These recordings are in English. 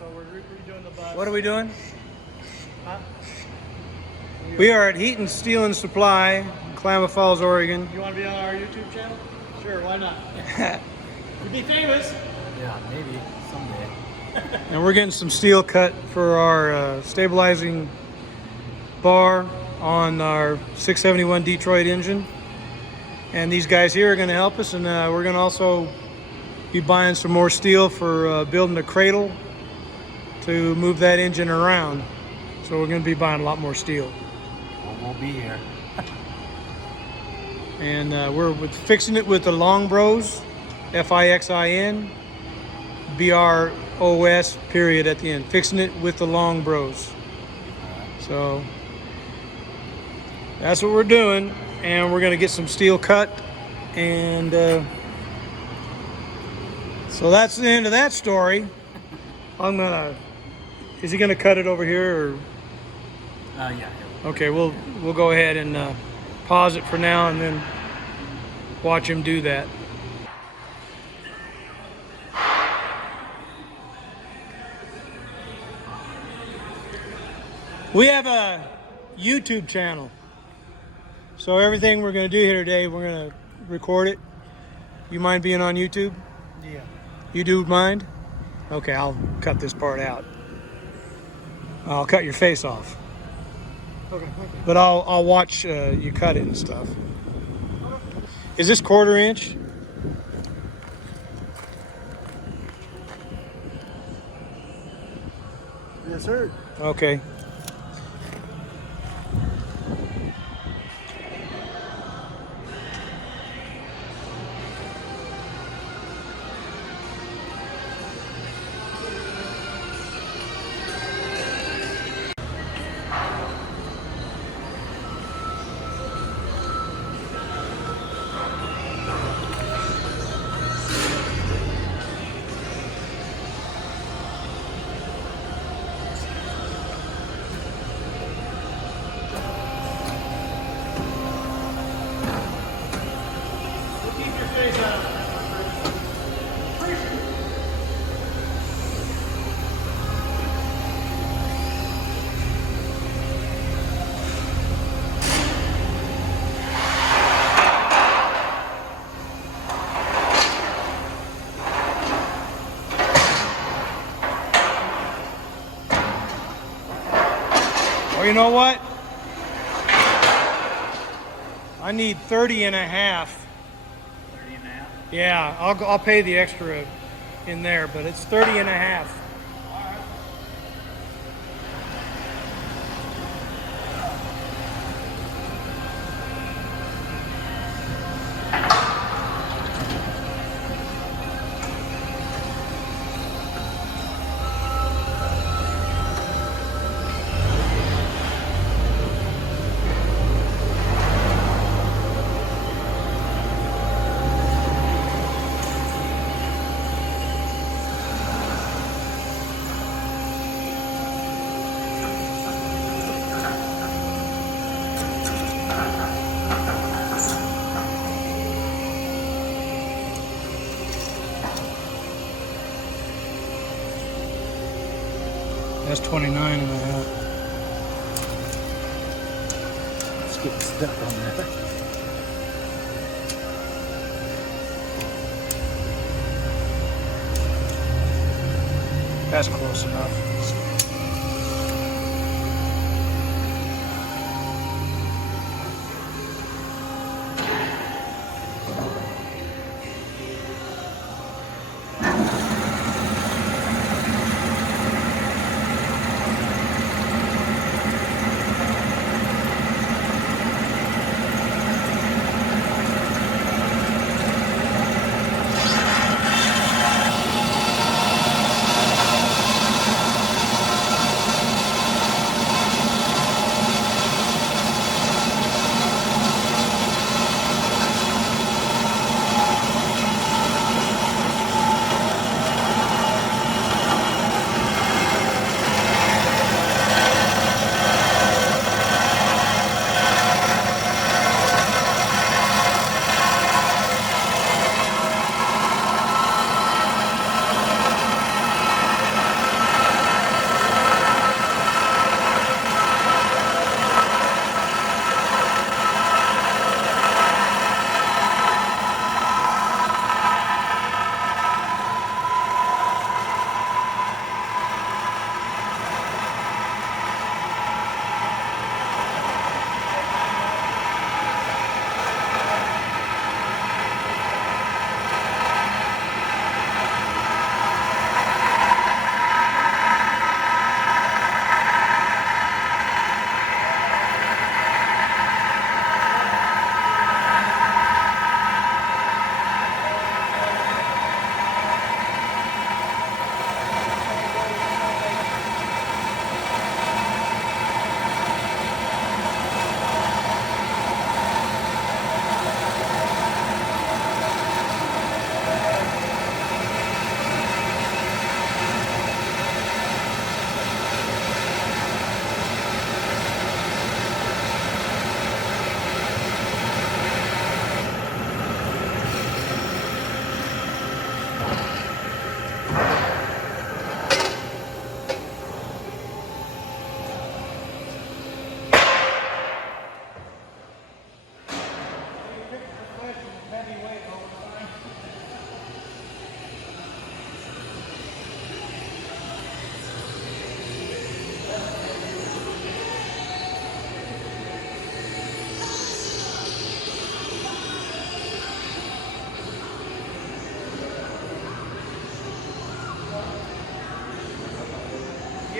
so we're redoing the bus. What are we doing? Huh? We are at Heat and Steel and Supply in Klamath Falls, Oregon. You want to be on our YouTube channel? Sure, why not? You'd be famous. Yeah, maybe someday. And we're getting some steel cut for our stabilizing bar on our 671 Detroit engine. And these guys here are going to help us, and we're going to also be buying some more steel for building a cradle to move that engine around. So we're going to be buying a lot more steel. Well, we'll be here. And we're fixing it with the Long Bros, Fixin, BROS period at the end. Fixing it with the Long Bros. So that's what we're doing, and we're going to get some steel cut, and so that's the end of that story. Is he gonna cut it over here, or? Yeah. Okay, we'll go ahead and pause it for now, and then watch him do that. We have a YouTube channel, so everything we're going to do here today, we're going to record it. You mind being on YouTube? Yeah. You do mind? Okay, I'll cut this part out. I'll cut your face off. Okay. But I'll watch you cut it and stuff. Is this 1/4 inch? Yes, sir. Okay. Keep your face out. Well, you know what? I need 30 and a half. 30 and a half. Yeah, I'll pay the extra in there, but it's 30 and a half. That's 29 and a half. Let's get stuck on that. That's close enough.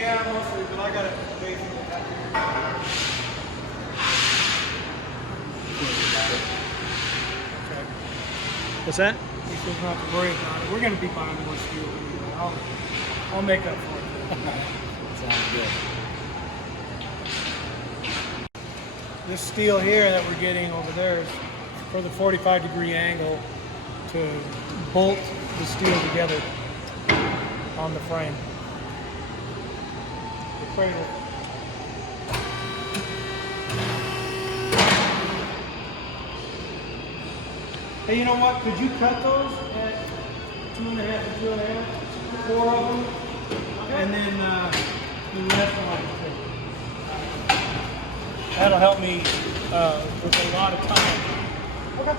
Yeah, mostly, but I got it basically. Okay. What's that? He says not to worry about it. We're going to be buying more steel anyway. I'll make up for it. Sounds good. This steel here that we're getting over there is for the 45-degree angle to bolt the steel together on the frame. The cradle. Hey, you know what? Could you cut those at 2.5 and 2.5? 4 of them, and then the rest one. That'll help me with a lot of time. Okay.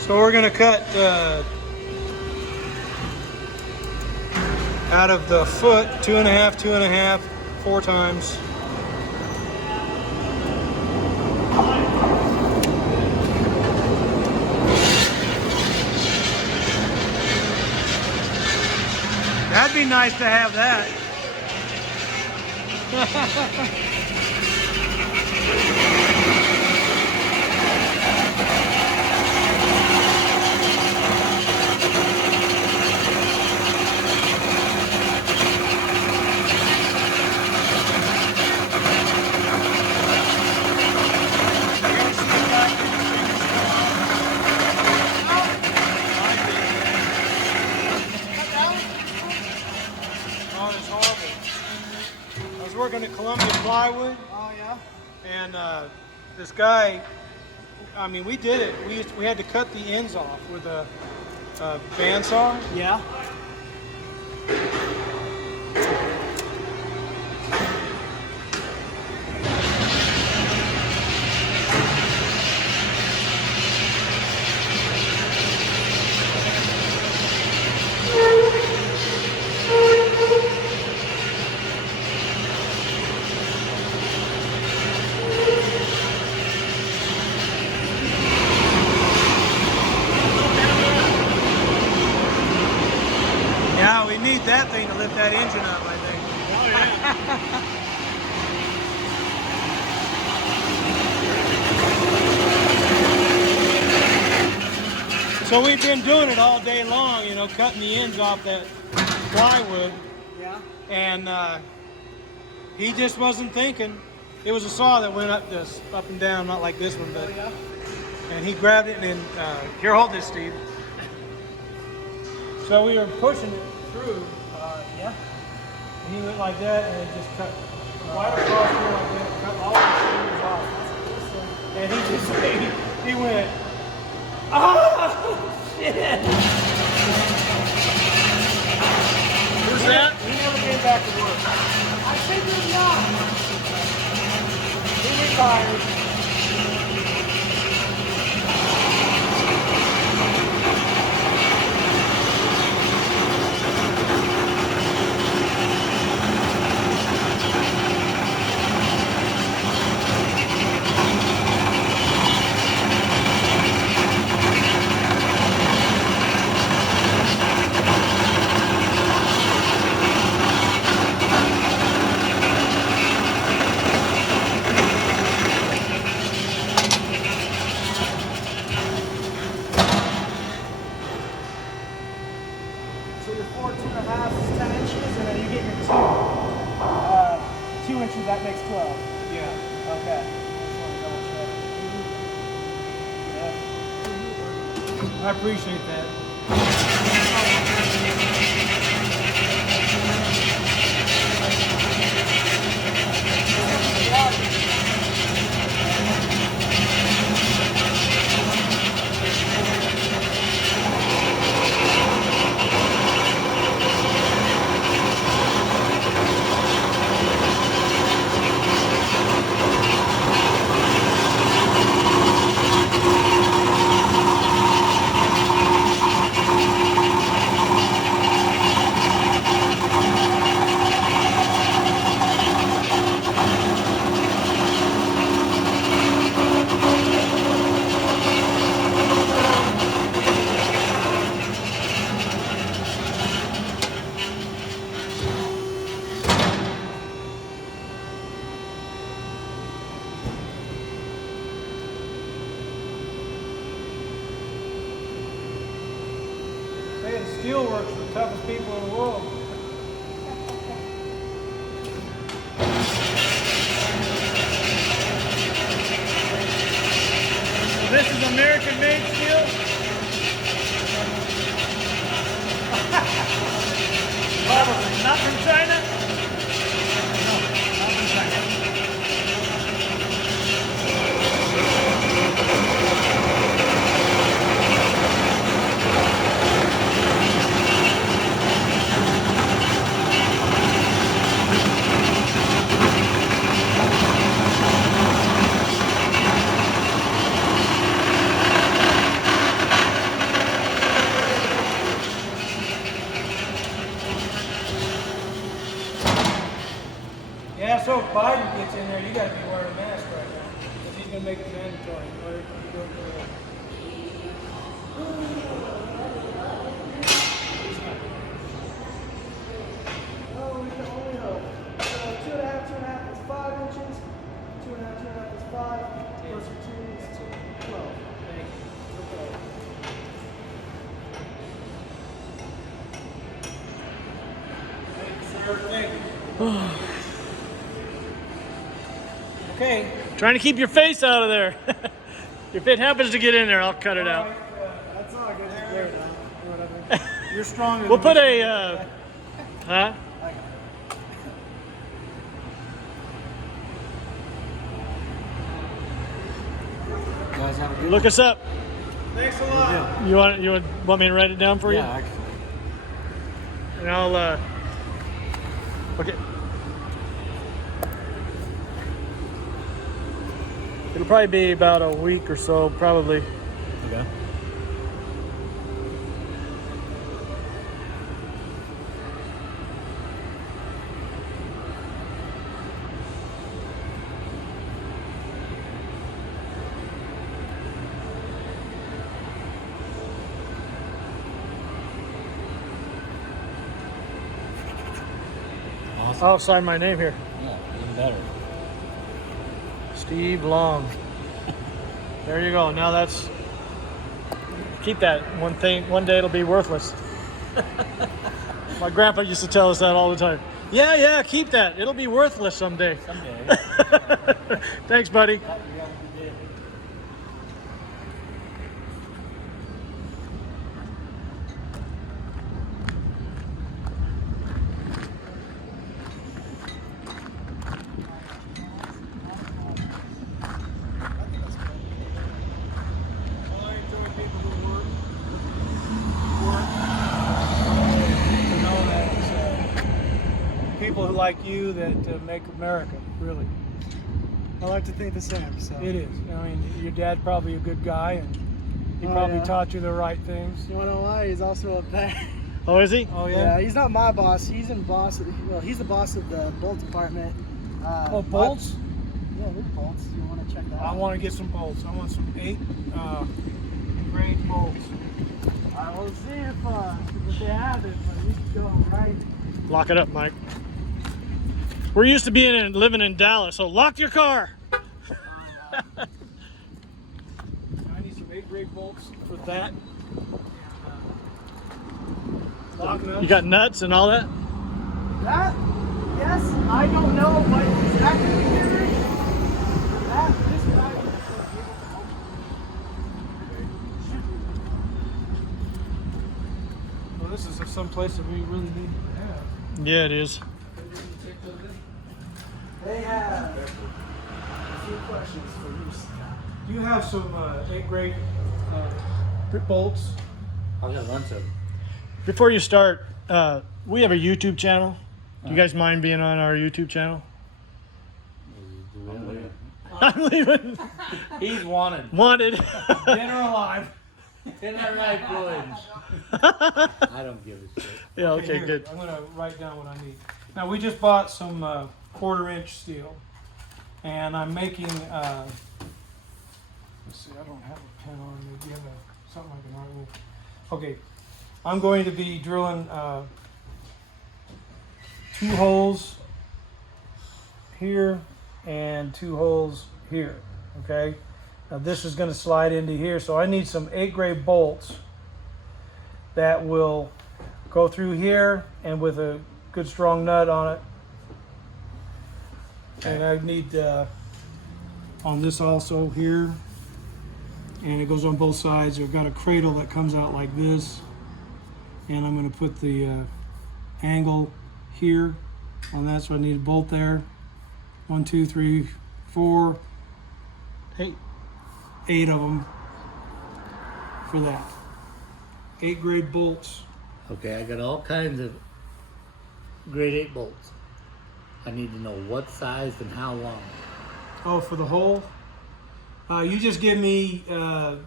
So we're going to cut out of the foot 2.5, 2.5, 4 times. That'd be nice to have that. Working at Columbia Plywood. Oh yeah. And this guy, I mean, we did it. We had to cut the ends off with a bandsaw. Yeah. Yeah, we need that thing to lift that engine up, I think. Oh, yeah. So we've been doing it all day long, you know, cutting the ends off that plywood. Yeah. And he just wasn't thinking. It was a saw that went up and down, not like this one, but. Oh, yeah. And he grabbed it and here, hold this, Steve. So we were pushing it through. Yeah. And he went like that, and it just cut right across here like that, cut all the fingers off. And he just he went, oh shit! Who's that? He never came back to work. I figured not. He retired. So your 4 2.5 is 10 inches, and then you get your 2 inches. That makes 12. Yeah. Okay. I appreciate that. Yeah, so if Biden gets in there, you got to be wearing a mask right now because he's going to make it mandatory. Or you don't go there. Oh, we can only hope. So 2.5 is 5 inches. 2.5 is 5. Plus your 2 is 12. Thank you. Okay. Thank you. Okay. Trying to keep your face out of there. If it happens to get in there, I'll cut it out. That's all good. Just wear it out. Whatever. You're stronger. We'll than put me. a, huh? You guys have a good Look us up. Thanks a lot. You want me to write it down for you? Yeah, actually. And I'll, okay. It'll probably be about a week or so, probably. Okay. Awesome. I'll sign my name here. Yeah, even better. Steve Long. There you go. Now that's, keep that. One day it'll be worthless. My grandpa used to tell us that all the time. Yeah, keep that. It'll be worthless someday. Someday. Thanks, buddy. You have a good day. I enjoy people who work to know that it's people who like you that make America, really. I like to think the same. So It is. I mean, your dad's probably a good guy, and he probably yeah. taught you the right things. You wanna know why? He's also up there. Oh, is he? Oh, Yeah, yeah? he's not my boss. He's in boss. Well, he's the boss of the bolt department. Oh, bolts? Yeah, there's bolts. You want to check that I out? want to get some bolts. I want some 8 grade bolts. I will see if they have it, but you can go right. Lock it up, Mike. We're used to living in Dallas, so lock your car. I need some 8 grade bolts for that. Lock nuts. You got nuts and all that? That? Yes, I don't know what exactly together. That, this guy. Well, this is some place that we really need to have. Yeah, it is. They have a few questions for you, Scott. Do you have some 8 grade bolts? I'll get a bunch of them. Before you start, we have a YouTube channel. Do you guys mind being on our YouTube channel? I'm leaving. He's wanted. Wanted. Dead or alive? In that right village. I don't give a shit. Yeah, okay, here, good. I'm going to write down what I need. Now, we just bought some 1/4-inch steel, and I'm making, let's see, I don't have a pen on me. Do you have something I can write with? Okay, I'm going to be drilling 2 holes here and 2 holes here, okay? Now this is going to slide into here, so I need some 8 grade bolts that will go through here and with a good strong nut on it. And I need on this also here, and it goes on both sides. I've got a cradle that comes out like this, and I'm going to put the angle here on that, so I need a bolt there. 1, 2, 3, 4, 8 of them for that. 8 grade bolts. Okay, I got all kinds of grade 8 bolts. I need to know what size and how long. Oh, for the hole? You just give me a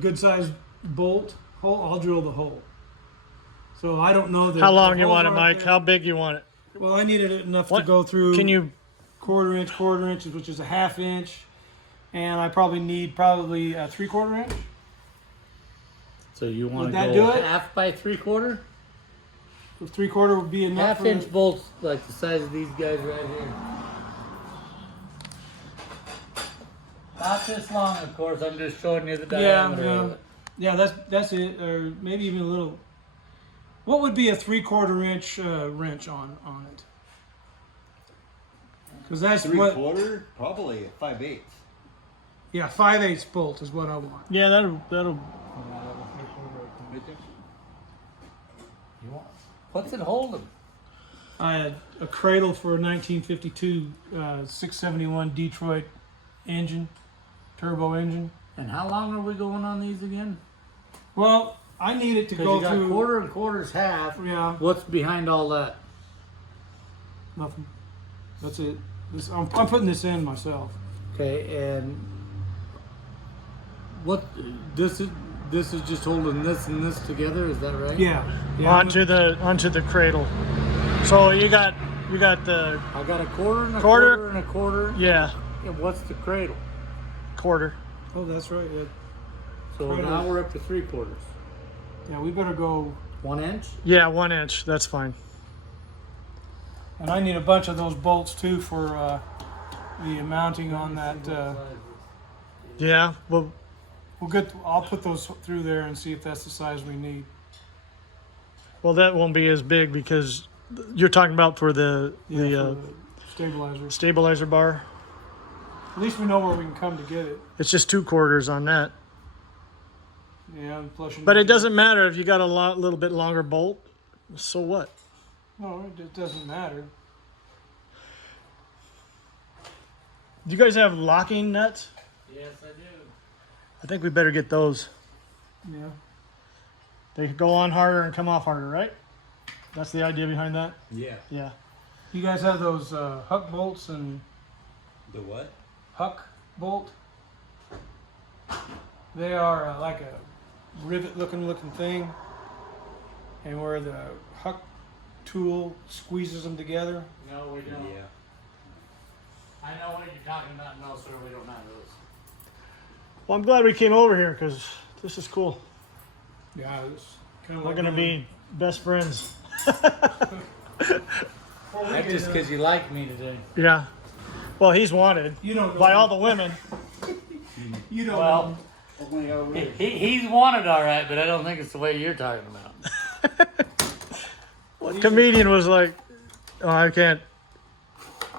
good sized bolt hole. I'll drill the hole. So I don't know that. How long the you holes want it, aren't Mike? there. How big you want it? Well, I needed it enough What? to go through. Can you? quarter inch, which is a half inch, and I probably need a 3/4 inch. So you want Would to that go do it? half by 3/4? If 3/4 would be enough. Half for inch the- bolts like the size of these guys right here. Not this long, of course. I'm just showing you the diameter of it. Yeah, that's it, or maybe even a little. What would be a 3/4 inch wrench on it? Because that's what. 3/4, probably a 5/8. Yeah, 5/8 bolt is what I want. Yeah, that'll. Right there. You want, what's it holding? I had a CRADLE for a 1952 671 Detroit engine, turbo engine. And how long are we going on these again? Well, I need it to Because go you got through. quarter and quarters half. Yeah, What's behind all that? nothing. That's it. I'm putting this in myself. Okay, and what this is just holding this and this together, is that right? Yeah. Onto the cradle. So you got the I got a quarter and a Quarter. quarter and a quarter. yeah And what's the cradle? quarter. Oh, that's right. Yeah. So Cradle. now we're up to 3/4. Yeah, we better go. 1 inch? Yeah, 1 inch. That's fine. And I need a bunch of those bolts too for the mounting on that. Yeah. Well, We'll get. I'll put those through there and see if that's the size we need. that won't be as big because you're talking about for the For the stabilizers. stabilizer bar. At least we know where we can come to get it. It's just 2/4 on that. Yeah, and plus. But it doesn't matter if you got a little bit longer bolt. So what? No, it doesn't matter. Do you guys have locking nuts? Yes, I do. I think we better get those. Yeah. They go on harder and come off harder, right? That's the idea behind that? Yeah. Yeah. You guys have those Huck bolts and The what? Huck bolt. They are like a rivet looking thing, and where the Huck tool squeezes them together. No, we don't. Yeah. I know what you're talking about. No, sir, we don't have those. Well, I'm glad we came over here because this is cool. Yeah, it's kind of We're gonna be best friends. That's just because you like me today. Yeah. Well, he's wanted You don't know by all the women. You don't Well, know. he's wanted all right, but I don't think it's the way you're talking about. What comedian was like, "Oh, I can't.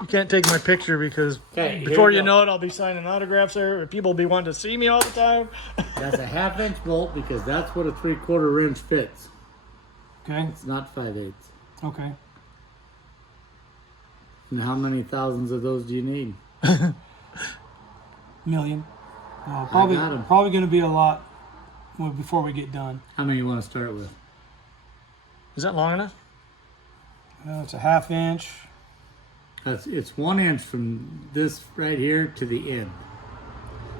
You can't take my picture because Okay, before here you we know it, I'll be signing autographs there. Or people will be wanting to see me all the time." That's a 1/2 inch bolt because that's what a 3/4 inch fits. Okay. It's not 5/8. Okay. And how many thousands of those do you need? Million. No, probably got 'em. probably going to be a lot before we get done. How many you want to start with? Is that long enough? It's a 1/2 inch. It's 1 inch from this right here to the end.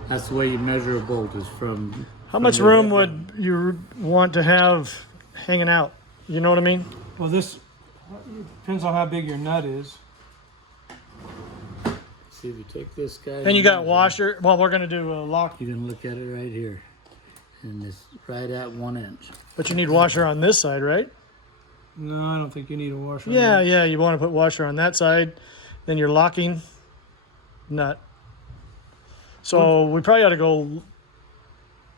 That's the way you measure a bolt, is from. How much the room end. would you want to have hanging out? You know what I mean? Well, this depends on how big your nut is. See if you take this guy. And you got washer. Well, we're gonna do a lock, You can look at it right here, and it's right at 1 inch. but you need washer on this side, right? No, I don't think you need a washer. Yeah, yeah. You want to put washer on that side, then you're locking nut. So we probably ought to go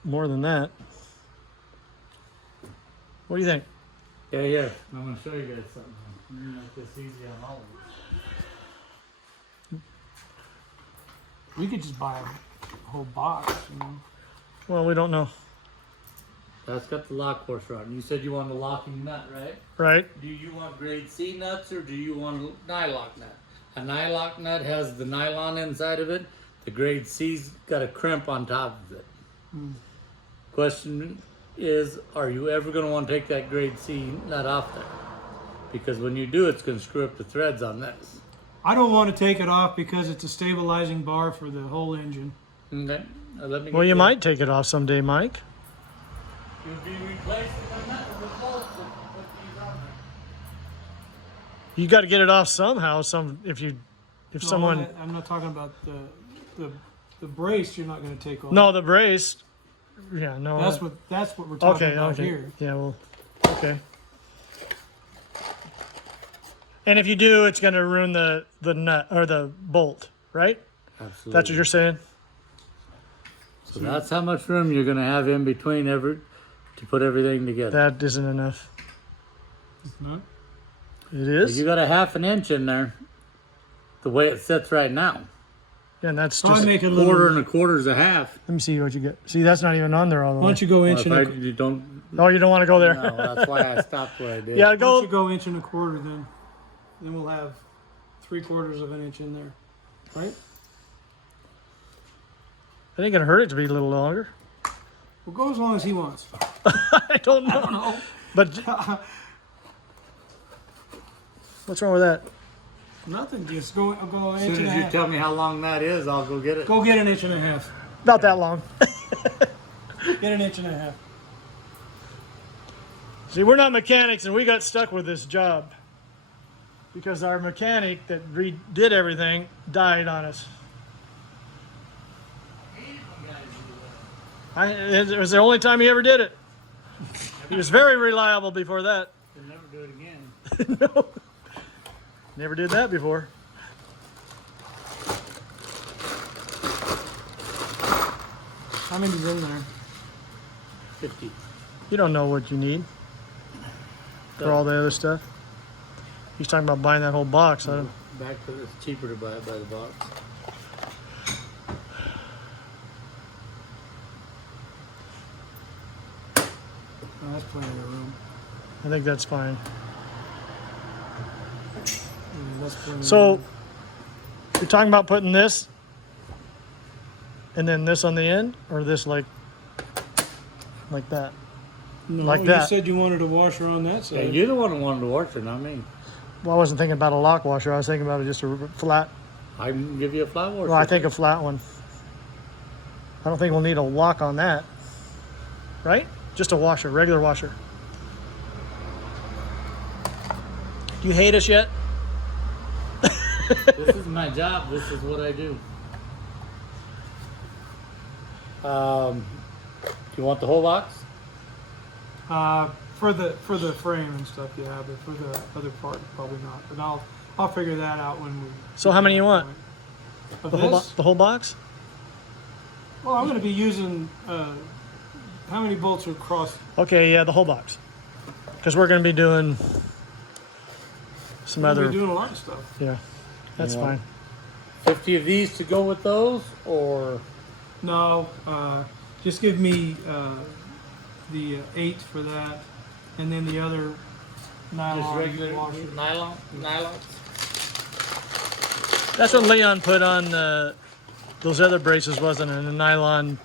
more than that. What do you think? Yeah. I'm gonna show you guys something. I'm gonna make this easy on all of you. We could just buy a whole box. You know? Well, we don't know, That's got the lock washer on. You said you want a locking nut, right? right? Do you want grade C nuts or do you want a nylock nut? A nylock nut has the nylon inside of it. The grade C's got a crimp on top of it. Question is, are you ever going to want to take that grade C nut off there? Because when you do, it's going to screw up the threads on this. I don't want to take it off because it's a stabilizing bar for the whole engine. Okay, let me. Well, you might take it off someday, Mike. You'll be replacing the nut with bolts. Put these on You got to get it off somehow. If No, someone. I'm not talking about the brace. You're not going to take off. No, the brace. Yeah, no. That's what we're talking Okay, about okay. here. Yeah, well, okay. And if you do, it's going to ruin the nut or the bolt, right? Absolutely. That's what you're saying? So that's how much room you're going to have in between to put everything together. That isn't enough. It's not. It is? You got a 1/2 inch in there, the way it sits right now. Yeah, and that's Probably just. make it a Quarter little. and a quarter's a half. Let me see what you get. See, that's not even on there all the Why way. don't you go inch If and a, you don't, Oh, you don't want to go there? no, that's why I stopped where I did. Yeah, why don't you go. go inch and a quarter then? Then we'll have 3/4 of an inch in there, right? It ain't going to hurt it to be a little longer. We'll go as long as he wants. I don't know. I don't know. But what's wrong with that? Nothing. Just go an As inch soon and a as you half. tell me how long that is, I'll go get it. Go get an inch and a half. About that long. Get an inch and a half. See, we're not mechanics, and we got stuck with this job because our mechanic that redid everything died on us. It was the only time he ever did it. He was very reliable before that. You'll never do it again. No, never did that before. How many's in there? 50. You don't know what you need for all the other stuff. He's talking about buying that whole box. I don't, Back to it's cheaper to buy it by the box. Oh, that's plenty of room. I think that's fine. That's plenty of So room. you're talking about putting this and then this on the end, or this like that? No, like you that. said you wanted a washer on that Yeah, side. you're the one who wanted to watch it, not me. Well, I wasn't thinking about a lock washer. I was thinking about just a flat. I can give you a flat washer. Well, I think a flat one. I don't think we'll need a lock on that, right? Just a washer, regular washer. Do you hate us yet? This is my job. This is what I do. Do you want the whole box? For the frame and stuff, yeah, but for the other part, probably not. But I'll figure that out when we. So how many you want? Of The this? whole box? Well, I'm going to be using. How many bolts are across? Okay, yeah, the whole box. Because we're going to be doing some We're other. doing a lot of stuff. Yeah, that's Yeah. fine. 50 of these to go with those, or No, just give me the 8 for that, and then the other nylon just regular washer. nylon? That's what Leon put on those other braces, wasn't it? A nylon.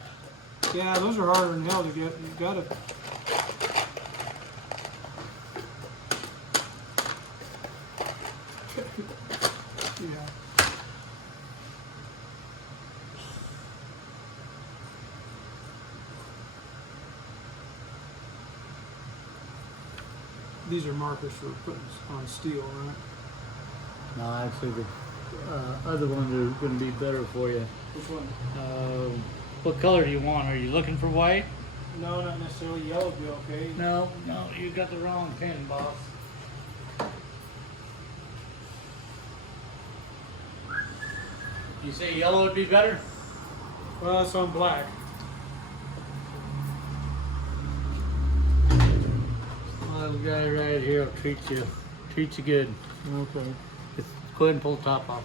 Yeah, those are harder than hell to get. You gotta. Yeah. These are markers for putting on steel, right? No, actually, the other ones are going to be better for you. Which one? What color do you want? Are you looking for white? No, not necessarily yellow. Would be okay. No, you got the wrong pin, boss. You say yellow would be better? Well, it's on black. Little guy right here will treat you good. Okay. Just go ahead and pull the top off.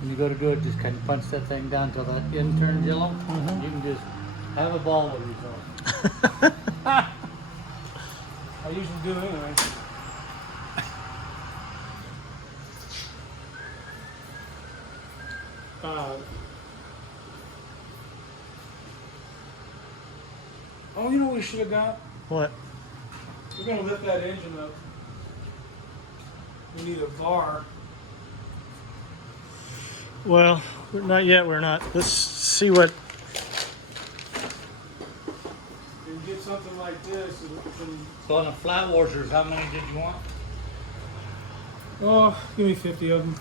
When you go to do it, just kind of punch that thing down till that end turns yellow. You can just have a ball with yourself. I usually do anyway. Oh, you know what we should have got? What? We're gonna lift that engine up. We need a bar. Well, not yet. We're not. Let's see what. And get something like this. And So on the flat washers, how many did you want? Oh, give me 50 of them.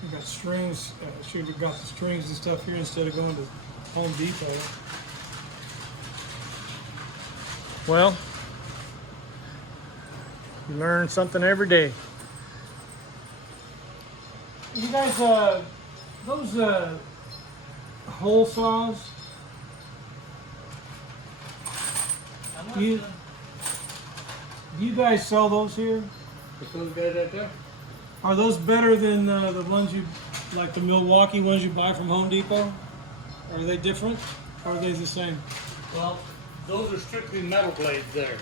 I got strings. Should have got the strings and stuff here instead of going to Home Depot. Well, you learn something every day. You guys, those hole saws, do you guys sell those here? Those guys right there? Are those better than the ones you, like the Milwaukee ones you buy from Home Depot? Are they different? Or are they the same? Well, those are strictly metal blades there.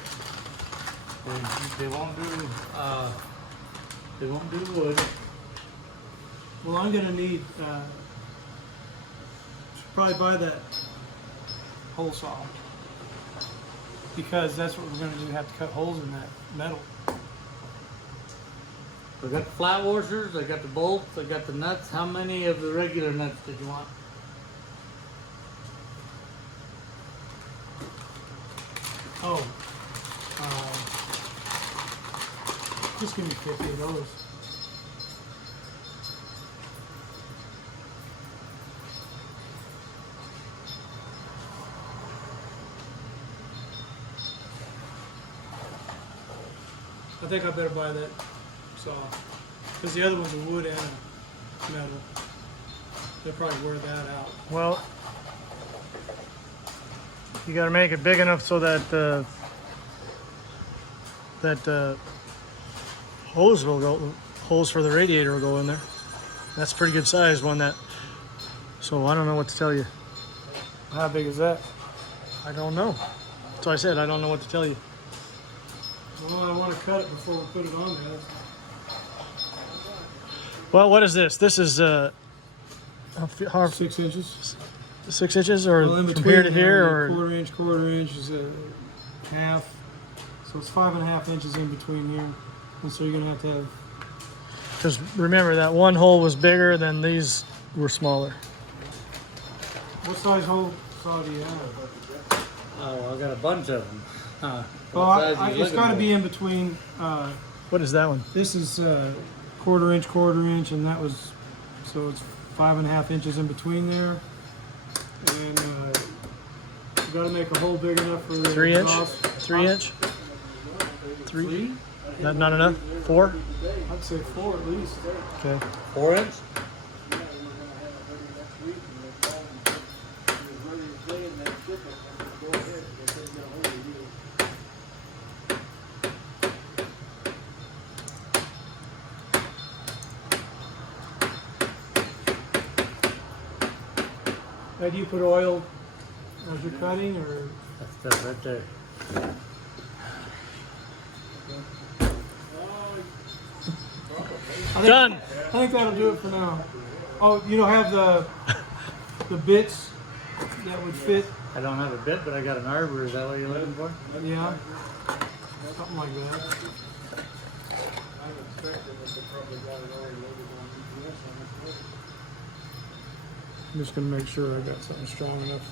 They won't do wood. Well, I'm gonna need, should probably buy that hole saw. Because that's what we're gonna do, have to cut holes in that metal. I got the flat washers, I got the bolts, I got the nuts. How many of the regular nuts did you want? Oh, just give me 50 of those. I think I better buy that saw, because the other one's a wood and a metal. They'll probably wear that out. Well, you got to make it big enough so that hose will go. Holes for the radiator will go in there. That's a pretty good size one. That. So I don't know what to tell you. How big is that? I don't know. So I said I don't know what to tell you. Well, I want to cut it before we put it on there. Well, what is this? This is how 6 inches. 6 inches, or Well, in from between here to here, there, or quarter inch is a half. So it's 5.5 inches in between here. And so you're gonna have to have. because remember that one hole was bigger than these were smaller. What size hole saw do you have? Oh, I got a bunch of them. Well, it's got to be in between. What is that one? This is quarter inch, and that was, so it's 5.5 inches in between there. And you got to make a hole big enough for the 3 inch? exhaust. 3 inch? Three? Not enough? 4? I'd say 4 at least. Okay. 4 inch? Now, do you put oil as you're cutting, or? That's stuff right there. Done. I think that'll do it for now. Oh, you don't have the bits that would fit? I don't have a bit, but I got an arbor. Is that what you're looking for? Yeah, something like that. I'm just gonna make sure I got something strong enough.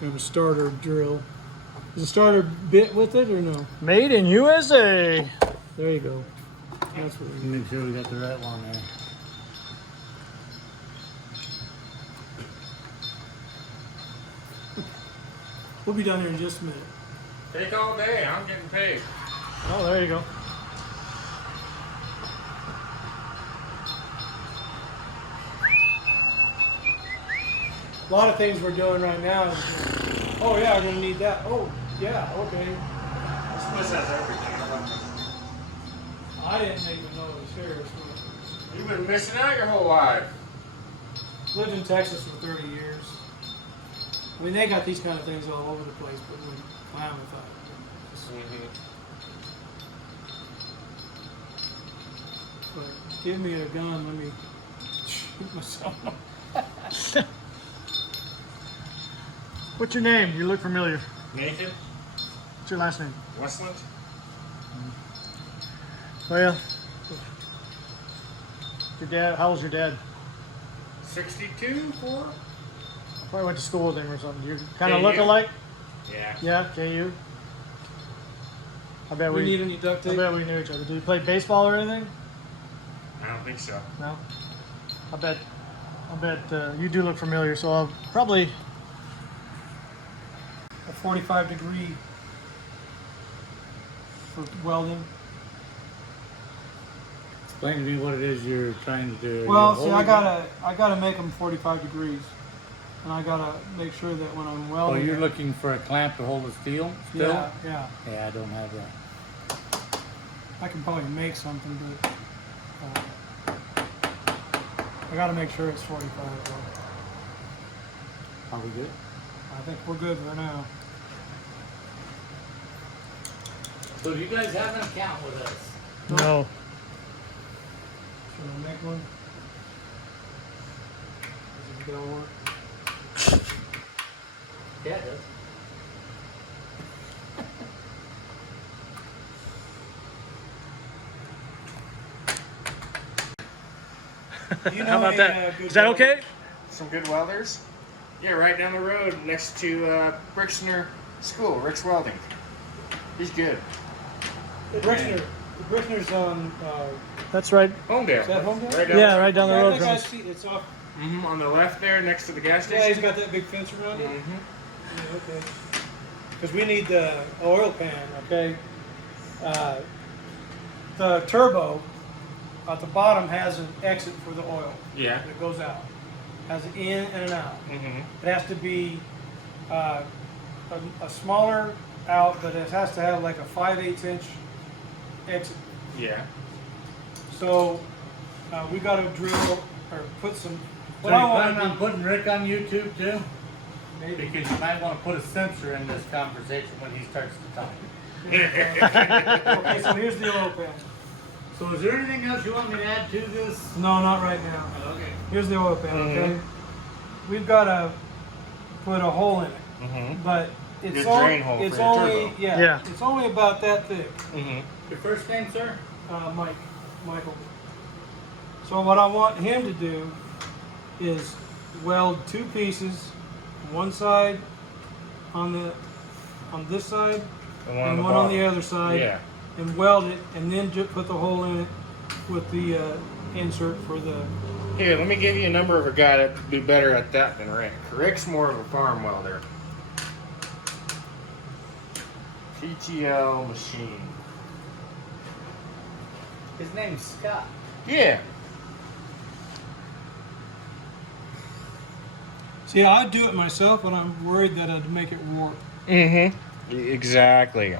I have a starter drill. Is the starter bit with it or no? Made in USA. There you go. That's what we need. Make sure we got the right one there. We'll be done here in just a minute. Take all day. I'm getting paid. Oh, there you go. A lot of things we're doing right now is, oh yeah, I'm gonna need that. Oh yeah, okay. This place has everything. I didn't even know it was here. You've been missing out your whole life. Lived in Texas for 30 years. I mean, they got these kind of things all over the place, but when Klamath thought. But give me a gun, let me shoot myself. What's your name? You look familiar. Nathan What's your last name? Westland. Well, your dad. How was your dad? 62 4. Probably went to school with him or something. You kind of KU? look alike. Yeah. Yeah, KU. I bet We we. need any duct I tape? bet we knew each other. Did you play baseball or anything? I don't think so. No. I bet you do look familiar. So I'll probably. A 45-degree for welding. Explain to me what it is you're trying to do. Well, You're see, holding I gotta make them 45 degrees, and I gotta make sure that when I'm it? Oh, welding, you're it- looking for a clamp to hold the steel still? yeah, yeah. Yeah, I don't have that. I can probably make something, but I gotta make sure it's 45. Though. Are we good? I think we're good for now. So do you guys have an account with us? No. Should I make one? Is it gonna work? Yeah, it does. Do you know How about any, that? good Is that welders? okay? Some good welders. Yeah, right down the road next to Brickner School, Rick's Welding. He's good. The Brickner's on. That's right. Homedale. Is that Homedale? Right down Yeah, right down the I road think from I us. see it's off. On the left there, next to the gas Yeah, he's station. got that big fence around it. Mm-hmm. Yeah, okay. Because we need the oil pan, okay? The turbo at the bottom has an exit for the oil Yeah. that goes out. Has an in and an out. Mm-hmm. It has to be a smaller out, but it has to have like a 5/8 inch exit. Yeah. So we got to drill or put some. So What you I want planning to on putting Rick on YouTube too? maybe. Because you might want to put a censor in this conversation when he starts to talk. Okay, so here's the oil pan. So is there anything else you want me to add to this? No, not right now. Okay. Here's the oil pan, okay? We've got to put a hole in it, Mm-hmm. but it's Good only, drain hole for it's your only, turbo. yeah, it's only about that thick. Mm-hmm. Your first name, sir? Michael. So what I want him to do is weld two pieces, one side on this side and one on the other side, Yeah. and weld it, and then just put the hole in it with the insert for the. Here, let me give you a number of a guy that'd be better at that than Rick. Rick's more of a farm welder. PTL machine. His name's Scott. Yeah. See, I'd do it myself, but I'm worried that I'd make it warp. Mm-hmm. Exactly.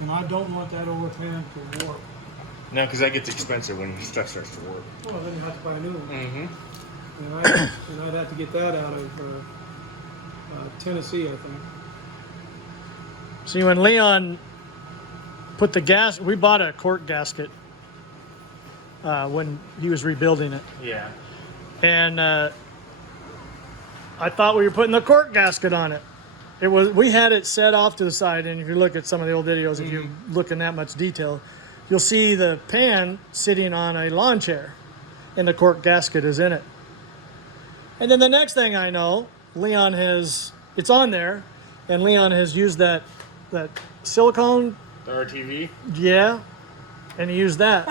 And I don't want that oil pan to warp. No, because that gets expensive when stuff starts to work. Well, then you have to buy a new one. Mm-hmm. And I'd have to get that out of Tennessee, I think. See, when Leon put the gas, we bought a cork gasket when he was rebuilding it. Yeah. And I thought we were putting the cork gasket on it. We had it set off to the side, and if you look at some of the old videos, if you look in that much detail, you'll see the pan sitting on a lawn chair, and the cork gasket is in it. And then the next thing I know, it's on there, and Leon has used that silicone, The RTV. yeah, and he used that.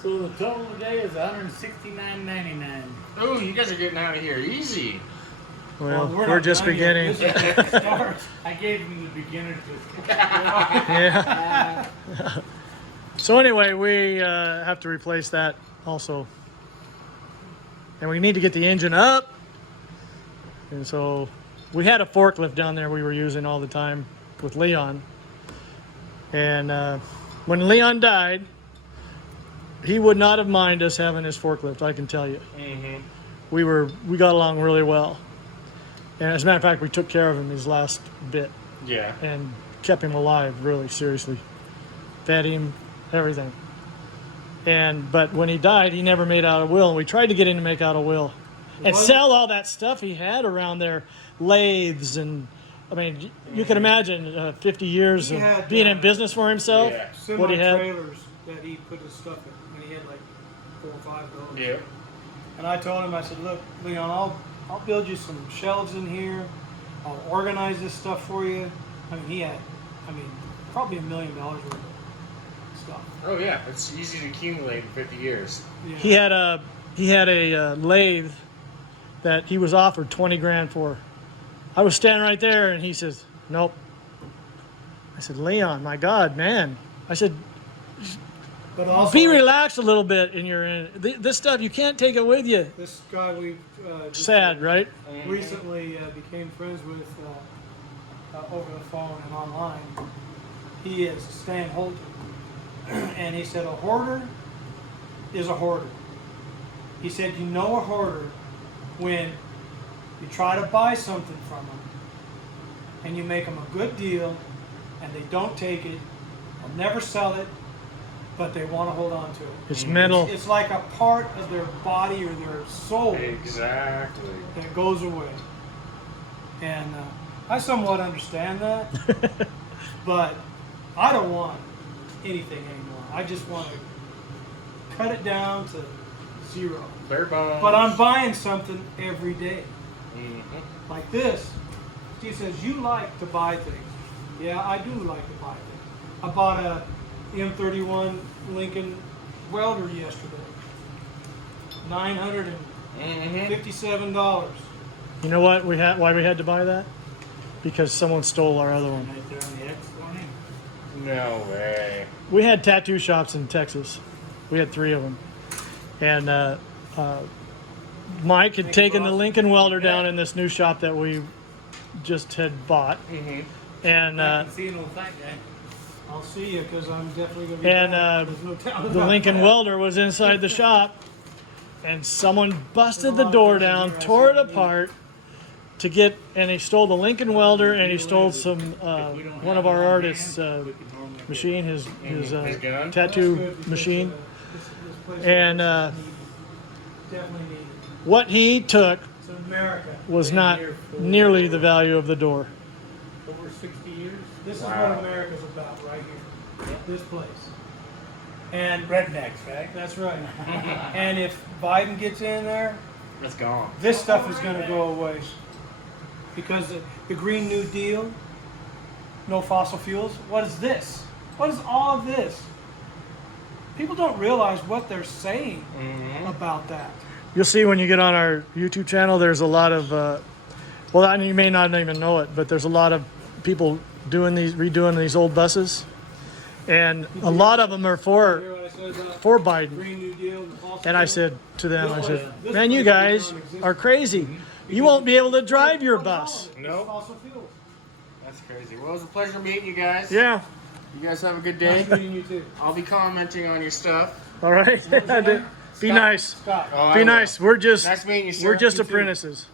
So the total today is $169.99. Oh, you guys are getting out of here easy. Well, we're we're not just done yet. beginning. This is just the start. I gave him the beginner's discount. Yeah. So anyway, we have to replace that also. And we need to get the engine up. And so we had a forklift down there we were using all the time with Leon. And when Leon died, he would not have minded us having his forklift, I can tell you. Mm-hmm. We got along really well. And as a matter of fact, we took care of him his last bit Yeah. and kept him alive, really, seriously. Fed him, everything. But when he died, he never made out a will, and we tried to get him to make out a will and What? sell all that stuff he had around there, lathes, and I mean, you can imagine 50 years He of had, being in business for himself. Yeah. What he had. Semi-trailers that he put his stuff in, and he had like 4 or 5 of those. Yeah. And I told him, I said, look, Leon, I'll build you some shelves in here. I'll organize this stuff for you. I mean, he had, probably $1 million worth of stuff. Oh yeah, it's easy to accumulate in 50 years. Yeah. He had a lathe that he was offered 20 grand for. I was standing right there, and he says, "Nope." I said, "Leon, my God, man." I said, But also, "Be relaxed a little bit in your this stuff. You can't take it with you." this guy we just Sad, right? recently became friends with over the phone and online. He is Stan Holton. And he said, a hoarder is a hoarder. He said, you know a hoarder when you try to buy something from them and you make them a good deal and they don't take it, they'll never sell it, but they want to hold on to it. It's mental. It's like a part of their body or their soul Exactly. that goes away. And I somewhat understand that, but I don't want anything anymore. I just want to cut it down to 0. Bare bones. But I'm buying something every day. Mm-hmm. Like this. She says, you like to buy things. Yeah, I do like to buy things. I bought a M31 Lincoln welder yesterday. $957. You know what why we had to buy that? Because someone stole our other one. Right there on the X warning. No way. We had tattoo shops in Texas. We had 3 of them, and Mike had taken the Lincoln welder down in this new shop that we just had bought, Mm-hmm. and I can see an old fat guy. I'll see you because I'm definitely going to be And, back. There's no doubt the about Lincoln that. welder was inside the shop, and someone busted the door down, tore it apart to get, and he stole the Lincoln welder, and he stole some one of our artists' machine, his His gun? tattoo Good because, machine, this place and definitely needed. what he took It's America. was not nearly the value of the door. Over 60 years. This is Wow. what America's about right here. This place. And Rednecks, right? that's right. And if Biden gets in there, It's gone. this stuff is going to go away. Because the Green New Deal, no fossil fuels, what is this? What is all of this? People don't realize what they're saying about that. You'll see when you get on our YouTube channel, there's a lot of, well, and you may not even know it, but there's a lot of people redoing these old buses. And a lot of them are Hear what I said about for Biden. Green New Deal and the fossil And I fuels? said to them, I said, This man, you place is guys non-existent. are crazy. You won't be able to drive your bus. Nope. Fossil fuels. That's crazy. Well, it was a pleasure meeting you guys. Yeah. You guys have a good day. Nice meeting you too. I'll be commenting on your stuff. All right. Be nice. Scott. Oh, I Be will. nice. We're just Nice meeting you, sir. we're just You too. apprentices.